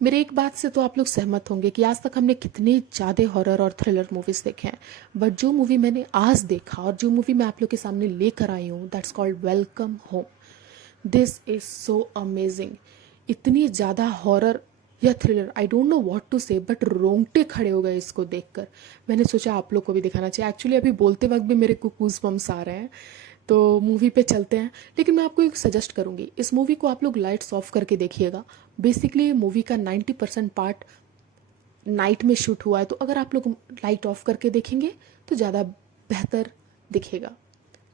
मेरे एक बात से तो आप लोग सहमत होंगे कि आज तक हमने कितने ज़्यादा हॉरर और थ्रिलर मूवीज़ देखे हैं, बट जो मूवी मैंने आज देखा और जो मूवी मैं आप लोग के सामने लेकर आई हूँ, that's called welcome home. This is so amazing. इतनी ज़्यादा हॉरर या thriller, I don't know what to say, but रोंगटे खड़े हो गए इसको देखकर। मैंने सोचा आप लोग को भी दिखाना चाहिए। एक्चुअली अभी बोलते वक्त भी मेरे को गूज़ बम्स आ रहे हैं। तो मूवी पे चलते हैं, लेकिन मैं आपको एक सजेस्ट करूंगी, इस मूवी को आप लोग लाइट्स ऑफ करके देखिएगा। बेसिकली मूवी का 90% पार्ट नाइट में शूट हुआ है, तो अगर आप लोग लाइट ऑफ करके देखेंगे तो ज़्यादा बेहतर दिखेगा।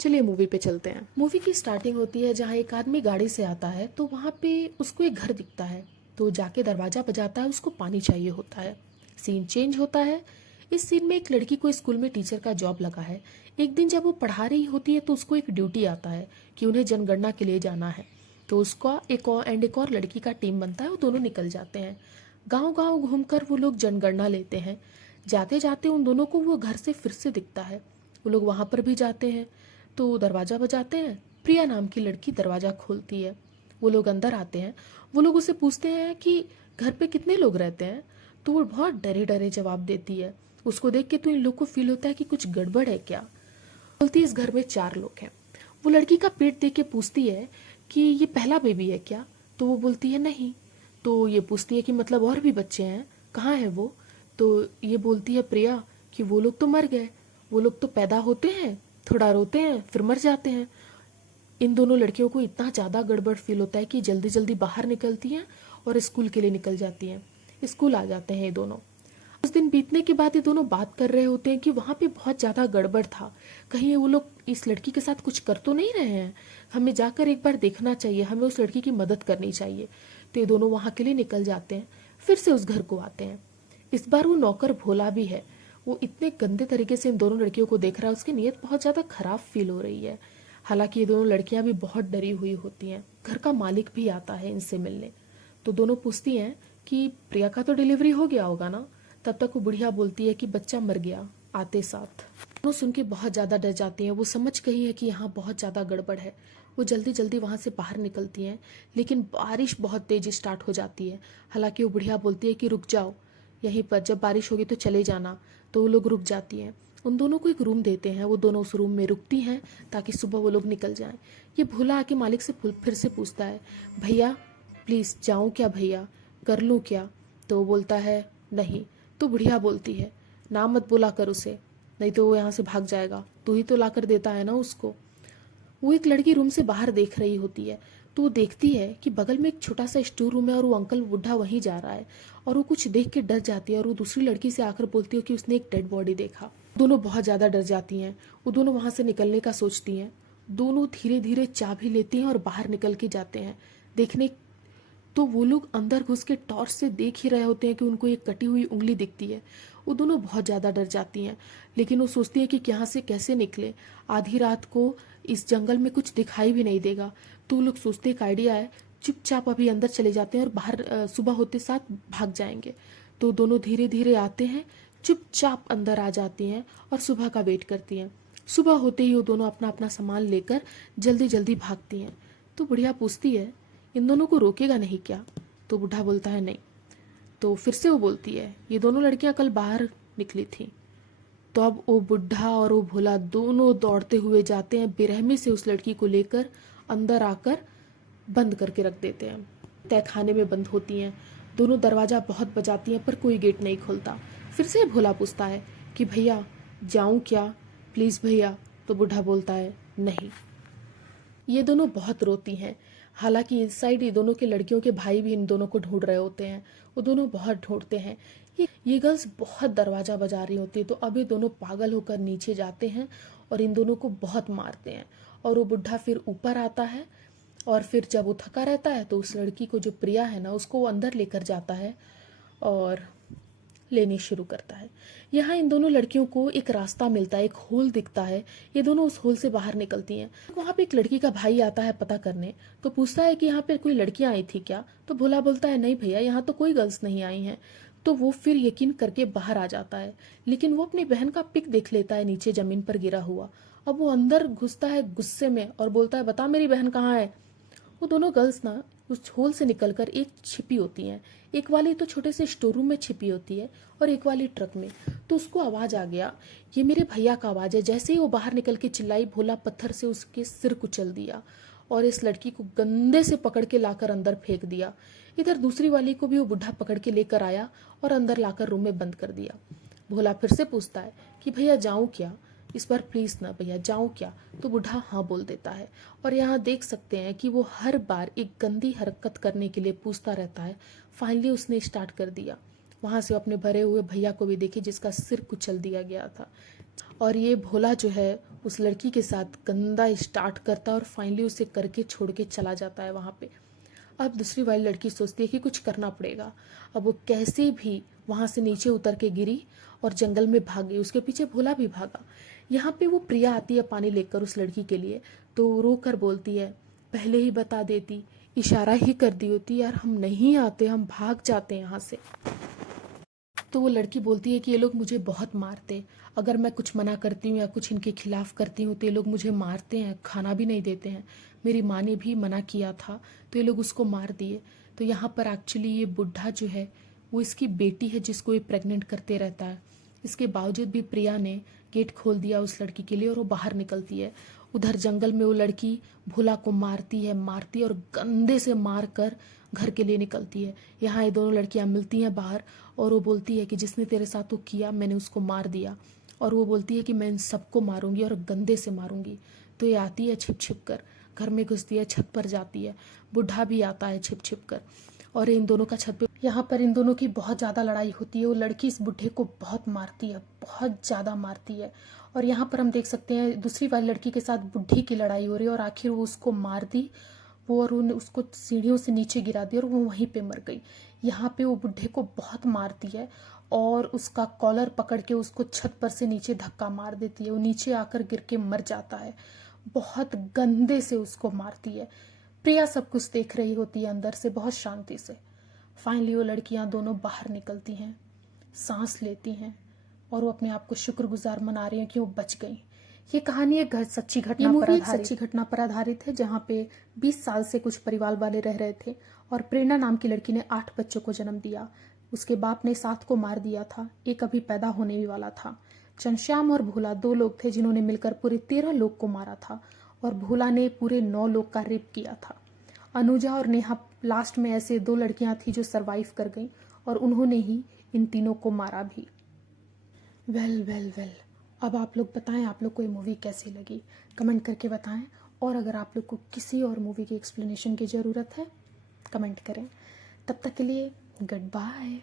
चलिए मूवी पे चलते हैं। मूवी की स्टार्टिंग होती है जहाँ एक आदमी गाड़ी से आता है, तो वहाँ पे उसको एक घर दिखता है, तो जाके दरवाज़ा बजाता है, उसको पानी चाहिए होता है। सीन चेंज होता है। इस सीन में एक लड़की को स्कूल में टीचर का जॉब लगा है। एक दिन जब वो पढ़ा रही होती है तो उसको एक ड्यूटी आता है कि उन्हें जनगणना के लिए जाना है। तो उसका एक और लड़की का टीम बनता है, वो दोनों निकल जाते हैं। गांव गांव घूमकर वो लोग जनगणना लेते हैं। जाते जाते उन दोनों को वो घर से फिर से दिखता है। वो लोग वहां पर भी जाते हैं, तो दरवाज़ा बजाते हैं। प्रिया नाम की लड़की दरवाज़ा खोलती है। वो लोग अंदर आते हैं। वो लोग उससे पूछते हैं कि घर पे कितने लोग रहते हैं, तो वो बहुत डरे डरे जवाब देती है। उसको देख के तो इन लोग को फील होता है कि कुछ गड़बड़ है क्या। बोलती है इस घर में 4 लोग हैं। वो लड़की का पेट देख के पूछती है कि ये पहला बेबी है क्या, तो वो बोलती है नहीं। तो ये पूछती है कि मतलब और भी बच्चे हैं, कहाँ है वो। तो ये बोलती है प्रिया कि वो लोग तो मर गए, वो लोग तो पैदा होते हैं, थोड़ा रोते हैं, फिर मर जाते हैं। इन दोनों लड़कियों को इतना ज़्यादा गड़बड़ फील होता है कि जल्दी जल्दी बाहर निकलती हैं और स्कूल के लिए निकल जाती हैं। स्कूल आ जाते हैं ये दोनों। कुछ दिन बीतने के बाद ये दोनों बात कर रहे होते हैं कि वहाँ पे बहुत ज़्यादा गड़बड़ था। कहीं ये वो लोग इस लड़की के साथ कुछ कर तो नहीं रहे हैं, हमें जाकर एक बार देखना चाहिए, हमें उस लड़की की मदद करनी चाहिए। तो ये दोनों वहाँ के लिए निकल जाते हैं। फिर से उस घर को आते हैं। इस बार वो नौकर भोला भी है। वो इतने गंदे तरीके से इन दोनों लड़कियों को देख रहा है, उसकी नीयत बहुत ज़्यादा खराब फील हो रही है। हालांकि ये दोनों लड़कियां भी बहुत डरी हुई होती हैं। घर का मालिक भी आता है इनसे मिलने। तो दोनों पूछती हैं कि प्रिया का तो डिलीवरी हो गया होगा ना। तब तक वो बुढ़िया बोलती है कि बच्चा मर गया आते साथ। दोनों सुन के बहुत ज़्यादा डर जाती हैं। वो समझ गई है कि यहाँ बहुत ज़्यादा गड़बड़ है। वो जल्दी जल्दी वहाँ से बाहर निकलती हैं, लेकिन बारिश बहुत तेज स्टार्ट हो जाती है। हालांकि वो बुढ़िया बोलती है कि रुक जाओ यहीं पर, जब बारिश होगी तो चले जाना। तो वो लोग रुक जाती हैं। उन दोनों को एक रूम देते हैं। वो दोनों उस रूम में रुकती हैं ताकि सुबह वो लोग निकल जाएं। ये भूला आके मालिक से फिर से पूछता है, भैया प्लीज़ जाऊँ क्या भैया, कर लूँ क्या। तो वो बोलता है नहीं। तो बुढ़िया बोलती है ना मत बुला कर उसे, नहीं तो वो यहाँ से भाग जाएगा, तू ही तो ला कर देता है ना उसको। वो एक लड़की रूम से बाहर देख रही होती है। तो वो देखती है कि बगल में एक छोटा सा स्टोर रूम है और वो अंकल बुढ़ा वहीं जा रहा है। और वो कुछ देख के डर जाती है और वो दूसरी लड़की से आकर बोलती है कि उसने एक डेड बॉडी देखा। दोनों बहुत ज़्यादा डर जाती हैं। वो दोनों वहाँ से निकलने का सोचती हैं। दोनों धीरे धीरे चाबी लेती हैं और बाहर निकल के जाते हैं देखने। तो वो लोग अंदर घुस के टॉर्च से देख ही रहे होते हैं कि उनको एक कटी हुई उंगली दिखती है। वो दोनों बहुत ज़्यादा डर जाती हैं, लेकिन वो सोचती हैं कि यहाँ से कैसे निकले। आधी रात को इस जंगल में कुछ दिखाई भी नहीं देगा। तो वो लोग सोचते एक आइडिया है, चुपचाप अभी अंदर चले जाते हैं और बाहर सुबह होते साथ भाग जाएंगे। तो दोनों धीरे धीरे आते हैं, चुपचाप अंदर आ जाती हैं और सुबह का वेट करती हैं। सुबह होते ही वो दोनों अपना अपना सामान लेकर जल्दी जल्दी भागती हैं। तो बुढ़िया पूछती है इन दोनों को रोकेगा नहीं क्या। तो बूढ़ा बोलता है नहीं। तो फिर से वो बोलती है ये दोनों लड़कियां कल बाहर निकली थी। तो अब वो बुढ़ा और वो भोला दोनों दौड़ते हुए जाते हैं, बेरहमी से उस लड़की को लेकर अंदर आकर बंद करके रख देते हैं। तहखाने में बंद होती हैं। दोनों दरवाज़ा बहुत बजाती हैं पर कोई गेट नहीं खुलता। फिर से भोला पूछता है कि भैया जाऊं क्या, प्लीज़ भैया। तो बूढ़ा बोलता है नहीं। ये दोनों बहुत रोती हैं। हालांकि इस साइड ये दोनों के लड़कियों के भाई भी इन दोनों को ढूंढ रहे होते हैं। वो दोनों बहुत ढूंढते हैं। ये गर्ल्स बहुत दरवाज़ा बजा रही होती है। तो अब ये दोनों पागल होकर नीचे जाते हैं और इन दोनों को बहुत मारते हैं। और वो बुढ़ा फिर ऊपर आता है और फिर जब वो थका रहता है तो उस लड़की को, जो प्रिया है ना, उसको वो अंदर लेकर जाता है और लेनी शुरू करता है। यहाँ इन दोनों लड़कियों को एक रास्ता मिलता है, एक होल दिखता है। ये दोनों उस होल से बाहर निकलती हैं। वहाँ पे एक लड़की का भाई आता है पता करने। तो पूछता है कि यहाँ पे कोई लड़कियां आई थी क्या। तो भोला बोलता है नहीं भैया, यहाँ तो कोई गर्ल्स नहीं आई हैं। तो वो फिर यकीन करके बाहर आ जाता है, लेकिन वो अपनी बहन का पिक देख लेता है नीचे जमीन पर गिरा हुआ। अब वो अंदर घुसता है गुस्से में और बोलता है बता मेरी बहन कहाँ है। वो दोनों गर्ल्स ना उस होल से निकलकर एक छिपी होती हैं। एक वाली तो छोटे से स्टोर रूम में छिपी होती है और एक वाली ट्रक में। तो उसको आवाज़ आ गया, ये मेरे भैया का आवाज़ है। जैसे ही वो बाहर निकल के चिल्लाई, भोला पत्थर से उसके सिर कुचल दिया और इस लड़की को गंदे से पकड़ के लाकर अंदर फेंक दिया। इधर दूसरी वाली को भी वो बुढ़ा पकड़ के लेकर आया और अंदर लाकर रूम में बंद कर दिया। भोला फिर से पूछता है कि भैया जाऊँ क्या, इस बार प्लीज़ ना भैया, जाऊँ क्या। तो बुढ़ा हाँ बोल देता है। और यहाँ देख सकते हैं कि वो हर बार एक गंदी हरकत करने के लिए पूछता रहता है। फाइनली उसने स्टार्ट कर दिया। वहाँ से अपने भरे हुए भैया को भी देखी जिसका सिर कुचल दिया गया था। और ये भोला जो है उस लड़की के साथ गंदा स्टार्ट करता है और फाइनली उसे करके छोड़ के चला जाता है वहाँ पे। अब दूसरी वाली लड़की सोचती है कि कुछ करना पड़ेगा। अब वो कैसे भी वहाँ से नीचे उतर के गिरी और जंगल में भाग गई। उसके पीछे भोला भी भागा। यहाँ पे वो प्रिया आती है पानी लेकर उस लड़की के लिए। तो रो कर बोलती है, पहले ही बता देती, इशारा ही कर दी होती, यार हम नहीं आते, हम भाग जाते यहाँ से। तो वो लड़की बोलती है कि ये लोग मुझे बहुत मारते, अगर मैं कुछ मना करती हूँ या कुछ इनके खिलाफ करती हूँ तो ये लोग मुझे मारते हैं, खाना भी नहीं देते हैं। मेरी माँ ने भी मना किया था तो ये लोग उसको मार दिए। तो यहाँ पर एक्चुअली ये बुढ़ा जो है वो इसकी बेटी है जिसको ये प्रेग्नेंट करते रहता है। इसके बावजूद भी प्रिया ने गेट खोल दिया उस लड़की के लिए और वो बाहर निकलती है। उधर जंगल में वो लड़की भोला को मारती है और गंदे से मार कर घर के लिए निकलती है। यहाँ ये दोनों लड़कियां मिलती हैं बाहर और वो बोलती है कि जिसने तेरे साथ वो किया मैंने उसको मार दिया। और वो बोलती है कि मैं इन सबको मारूंगी और गंदे से मारूंगी। तो ये आती है छिप छिप कर, घर में घुसती है, छत पर जाती है। बुढ़ा भी आता है छिप छिप कर और इन दोनों का छत पे, यहाँ पर इन दोनों की बहुत ज़्यादा लड़ाई होती है। वो लड़की इस बुढ़े को बहुत मारती है, बहुत ज़्यादा मारती है। और यहाँ पर हम देख सकते हैं दूसरी वाली लड़की के साथ बुढ़ी की लड़ाई हो रही है और आखिर वो उसको मार दी वो और उन्हें उसको सीढ़ियों से नीचे गिरा दिया और वो वहीं पे मर गई। यहाँ पे वो बुढ़े को बहुत मारती है और उसका कॉलर पकड़ के उसको छत पर से नीचे धक्का मार देती है। वो नीचे आकर गिर के मर जाता है। बहुत गंदे से उसको मारती है। प्रिया सब कुछ देख रही होती है अंदर से बहुत शांति से। फाइनली वो लड़कियां दोनों बाहर निकलती हैं, सांस लेती हैं और वो अपने आप को शुक्रगुजार मना रही हैं कि वो बच गई। ये कहानी एक सच्ची घटना पर आधारित है जहाँ पे 20 साल से कुछ परिवार वाले रह रहे थे और प्रेरणा नाम की लड़की ने 8 बच्चों को जन्म दिया। उसके बाप ने 7 को मार दिया था, एक अभी पैदा होने ही वाला था। घनश्याम और भोला 2 लोग थे जिन्होंने मिलकर पूरे 13 लोग को मारा था और भोला ने पूरे 9 लोग का रेप किया था। अनुजा और नेहा लास्ट में ऐसे 2 लड़कियां थी जो सरवाइव कर गईं और उन्होंने ही इन तीनों को मारा भी। वेल, अब आप लोग बताएं आप लोग को ये मूवी कैसी लगी, कमेंट करके बताएं। और अगर आप लोग को किसी और मूवी की एक्सप्लेनेशन की ज़रूरत है कमेंट करें। तब तक के लिए गुड बाय।